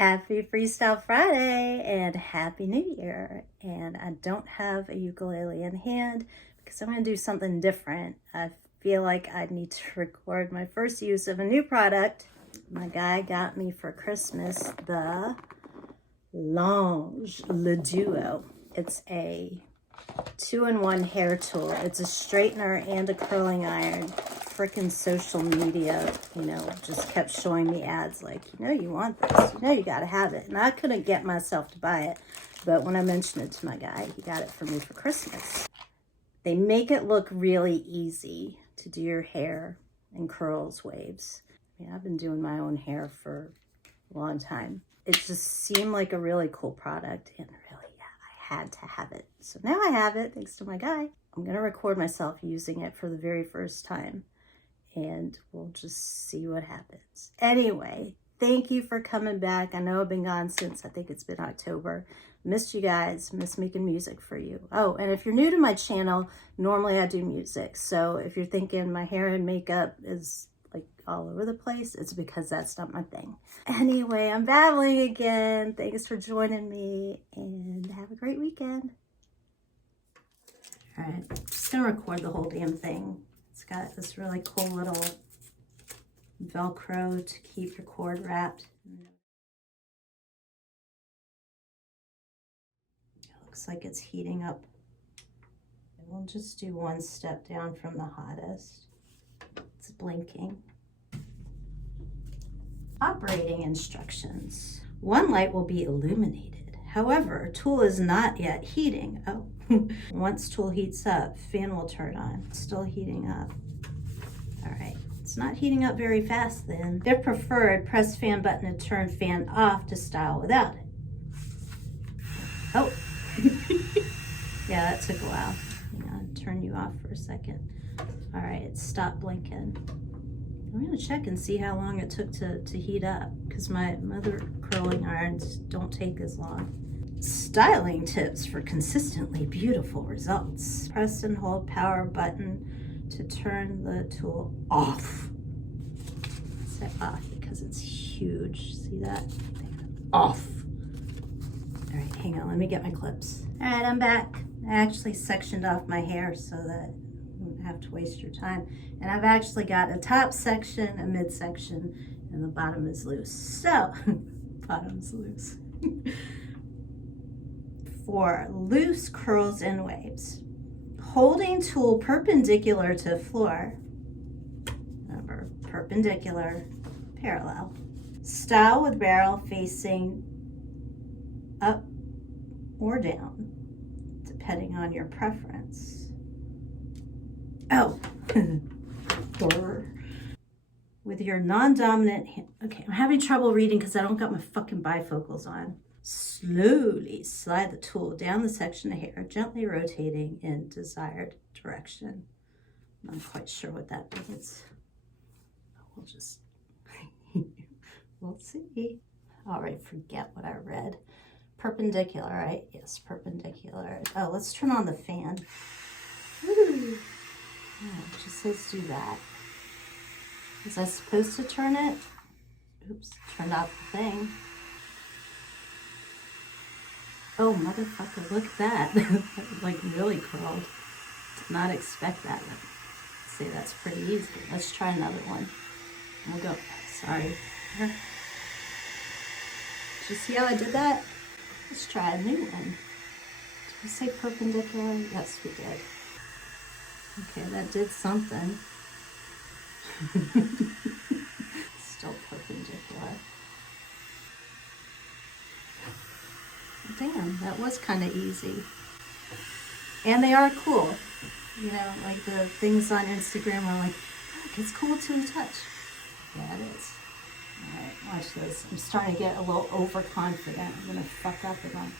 Happy Freestyle Friday and Happy New Year. And I don't have a ukulele in hand because I'm going to do something different. I feel like I need to record my first use of a new product. My guy got me for Christmas the L'ange Le Duo. It's a 2-in-1 hair tool. It's a straightener and a curling iron. Freaking social media, just kept showing me ads like, you want this, you gotta have it. And I couldn't get myself to buy it, but when I mentioned it to my guy, he got it for me for Christmas. They make it look really easy to do your hair and curls, waves. I've been doing my own hair for a long time. It just seemed like a really cool product, and really, I had to have it. So now I have it, thanks to my guy. I'm gonna record myself using it for the very first time, and we'll just see what happens. Anyway, thank you for coming back. I know I've been gone since, I think it's been October. Missed you guys, missed making music for you. Oh, and if you're new to my channel, normally I do music. So if you're thinking my hair and makeup is like all over the place, it's because that's not my thing. Anyway, I'm babbling again. Thanks for joining me, and have a great weekend. All right, I'm just gonna record the whole damn thing. It's got this really cool little Velcro to keep your cord wrapped. It looks like it's heating up. And we'll just do one step down from the hottest. It's blinking. Operating instructions. One light will be illuminated. However, tool is not yet heating. Oh. Once tool heats up, fan will turn on. It's still heating up. All right, it's not heating up very fast then. If preferred, press fan button to turn fan off to style without it. Oh, yeah, that took a while. Hang on, turn you off for a second. All right, it stopped blinking. I'm gonna check and see how long it took to heat up, because my other curling irons don't take as long. Styling tips for consistently beautiful results. Press and hold power button to turn the tool off. Say off because it's huge. See that? Off. All right, hang on, let me get my clips. All right, I'm back. I actually sectioned off my hair so that you wouldn't have to waste your time. And I've actually got a top section, a mid section, and the bottom is loose. So, bottom's loose. For loose curls and waves, holding tool perpendicular to floor, remember, perpendicular, parallel. Style with barrel facing up or down, depending on your preference. Oh, with your non-dominant hand. Okay, I'm having trouble reading because I don't got my fucking bifocals on. Slowly slide the tool down the section of hair, gently rotating in desired direction. I'm not quite sure what that means. We'll just, we'll see. All right, forget what I read. Perpendicular, right? Yes, perpendicular. Oh, let's turn on the fan. Woo. Oh, it just says do that. Was I supposed to turn it? Oops, turned off the thing. Oh, motherfucker, look at that. Like really curled. Did not expect that. Let's see, that's pretty easy. Let's try another one. We'll go. Sorry. Did you see how I did that? Let's try a new one. Did we say perpendicular? Yes, we did. Okay, that did something. Still perpendicular. Damn, that was kind of easy. And they are cool. Like the things on Instagram are like, look, it's cool to the touch. Yeah, it is. All right, watch this. I'm starting to get a little overconfident. I'm gonna fuck up if I'm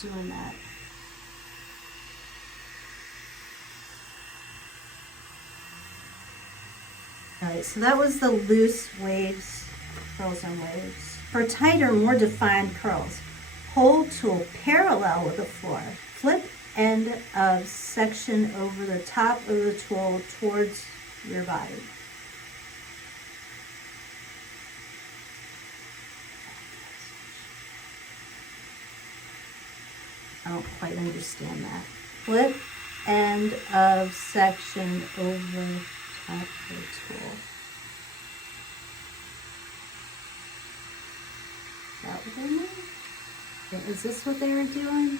doing that. All right, so that was the loose waves, curls and waves. For tighter, more defined curls, hold tool parallel with the floor. Flip end of section over the top of the tool towards your body. I don't quite understand that. Flip end of section over top of the tool. Is that what they mean? Is this what they were doing?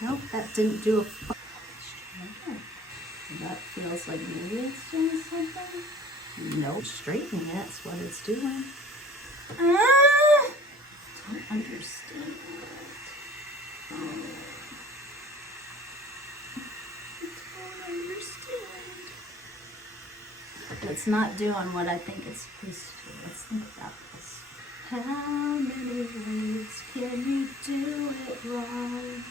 Nope, that didn't do a fuck. That feels like maybe it's doing something. Nope, straightening it, that's what it's doing. Don't understand. Don't understand. It's not doing what I think it's supposed to do. Let's think about this. How many ways can you do it wrong?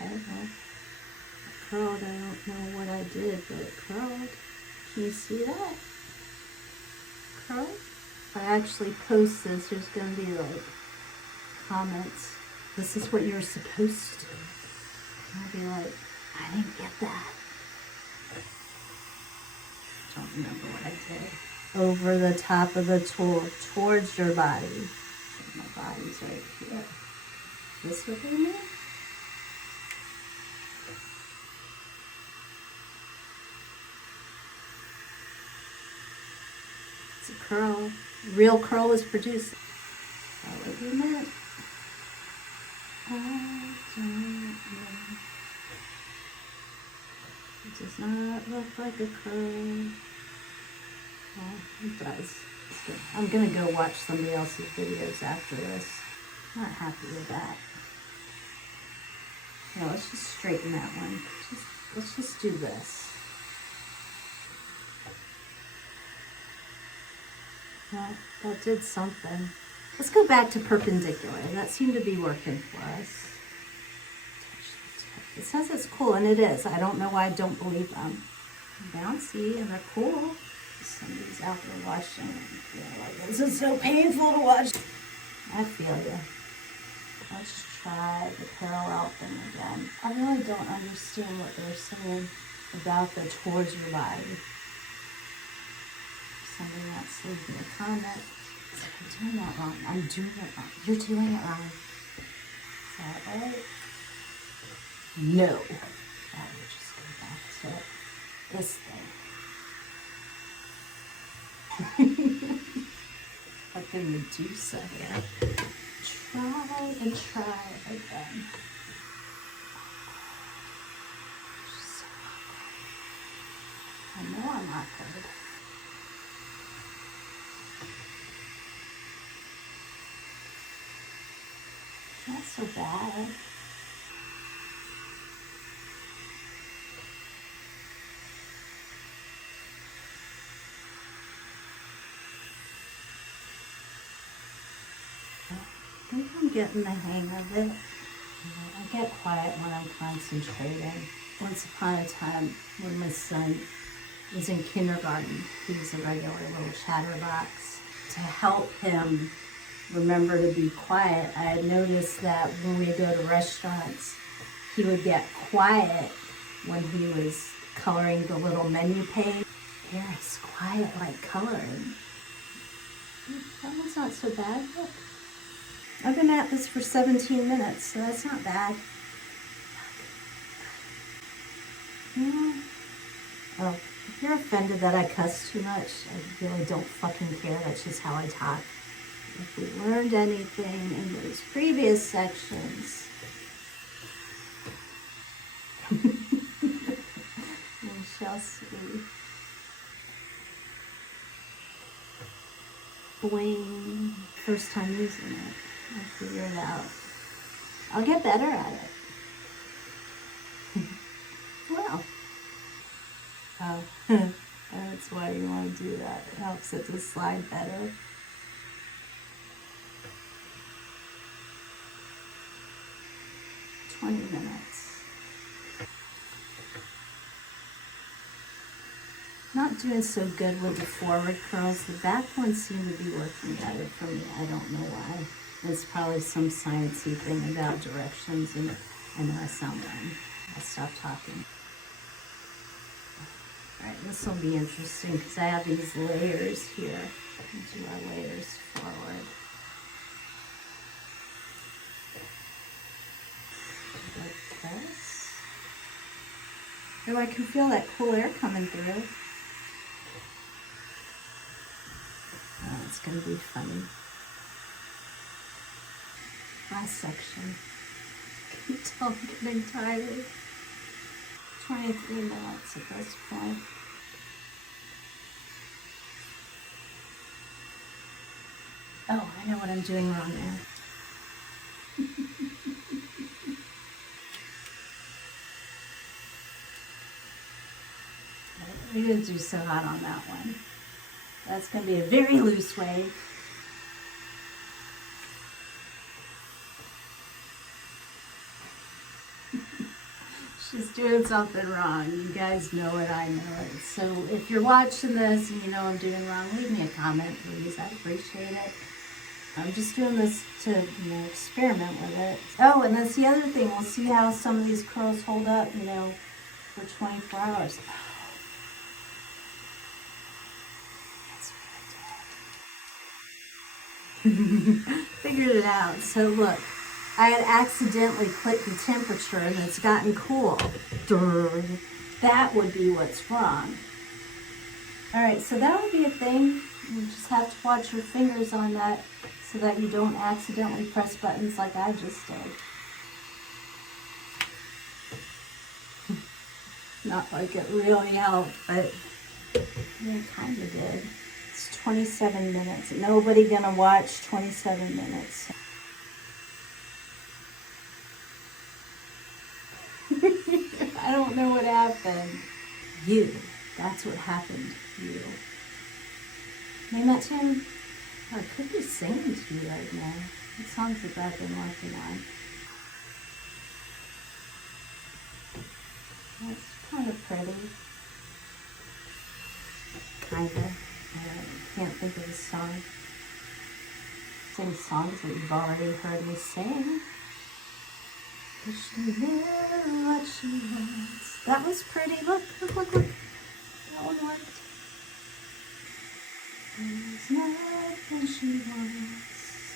Okay, well, it curled. I don't know what I did, but it curled. Can you see that? Curl? If I actually post this, there's going to be like comments. This is what you're supposed to do. And I'll be like, I didn't get that. Don't remember what I did. Over the top of the tool, towards your body. My body's right here. This what they mean? It's a curl. Real curl was produced. That what you meant? I don't know. It does not look like a curl. Well, it does. I'm gonna go watch somebody else's videos after this. Not happy with that. No, let's just straighten that one. Let's just do this. Well, that did something. Let's go back to perpendicular. That seemed to be working for us. It says it's cool, and it is. I don't know why I don't believe them. They're bouncy, and they're cool. Somebody's out there watching, and like, this is so painful to watch. I feel you. Let's try the parallel thing again. I really don't understand what they're saying about the towards your body. Somebody else leave me a comment. I'm doing that wrong. I'm doing it wrong. You're doing it wrong. Is that right? No. I would just go back to this thing. Fucking Medusa here. Try and try again. So I know I'm not good. Not so bad. I think I'm getting the hang of it. I get quiet when I'm concentrating. Once upon a time, when my son was in kindergarten, he was a regular little chatterbox. To help him remember to be quiet, I had noticed that when we go to restaurants, he would get quiet when he was coloring the little menu page. Here, it's quiet like coloring. That one's not so bad. Look. I've been at this for 17 minutes, so that's not bad. Yeah. Oh, if you're offended that I cuss too much, I really don't fucking care. That's just how I talk. If we learned anything in those previous sections, we shall see. Boing. First time using it. I'll figure it out. I'll get better at it. Well. Oh, that's why you want to do that. It helps it to slide better. $20. Not doing so good with the forward curls. The back ones seem to be working better for me. I don't know why. It's probably some sciencey thing about directions, and I know I sound dumb. I'll stop talking. All right, this will be interesting because I have these layers here. Do our layers forward. this. Oh, I can feel that cool air coming through. Oh, it's going to be funny. Last section. You can tell I'm getting tired. 23 minutes at this point. Oh, I know what I'm doing wrong there. We didn't do so hot on that one. That's going to be a very loose wave. She's doing something wrong. You guys know it, I know it. So if you're watching this and you know I'm doing wrong, leave me a comment, please. I'd appreciate it. I'm just doing this to, you know, experiment with it. Oh, and that's the other thing. We'll see how some of these curls hold up, you know, for 24 hours. Figured it out. So look, I had accidentally clicked the temperature and it's gotten cool. That would be what's wrong. All right, so that would be a thing. You just have to watch your fingers on that so that you don't accidentally press buttons like I just did. Not like it really helped, but it kind of did. It's 27 minutes. Nobody gonna watch 27 minutes. I don't know what happened. You. That's what happened to you. Name that tune? Oh, I could be singing to you right now. What songs have I been working on? That's kind of pretty. Kinda. I can't think of a song. Sing songs that you've already heard me sing. She knew what she wants. That was pretty. Look, look, look, look. That one worked. There's nothing she wants.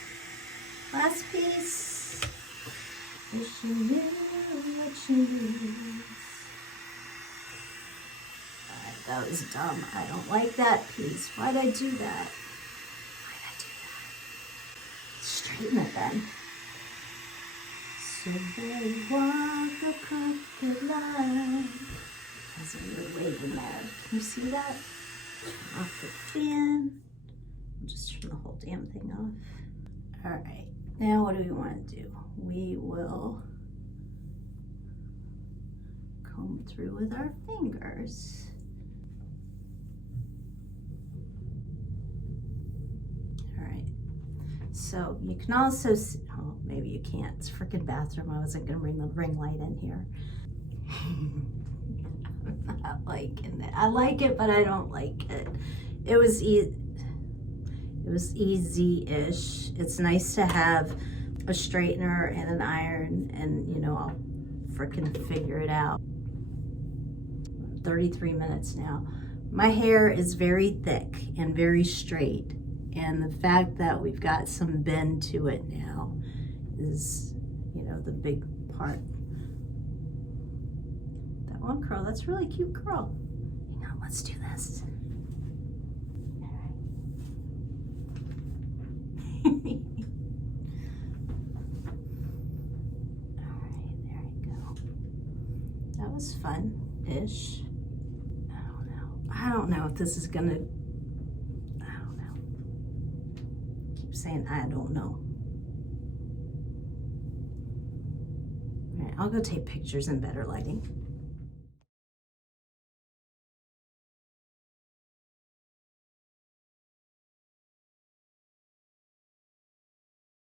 Last piece. If she knew what she needs. Alright, that was dumb. I don't like that piece. Why'd I do that? Why'd I do that? Straighten it then. So they walk the crooked line. As we're waving there. Can you see that? Off the fan. I'll just turn the whole damn thing off. Alright, now what do we want to do? We will comb through with our fingers. Alright, so you can also see, oh, maybe you can't. It's a freaking bathroom. I wasn't going to bring the ring light in here. I'm not liking it. I like it, but I don't like it. It was easy-ish. It's nice to have a straightener and an iron, and you know, I'll freaking figure it out. 33 minutes now. My hair is very thick and very straight, and the fact that we've got some bend to it now is, you know, the big part. That one curl, that's a really cute curl. Hang on, let's do this. Alright, there you go. That was fun-ish. I don't know if this is gonna, I don't know. Keep saying I don't know. Alright, I'll go take pictures in better lighting.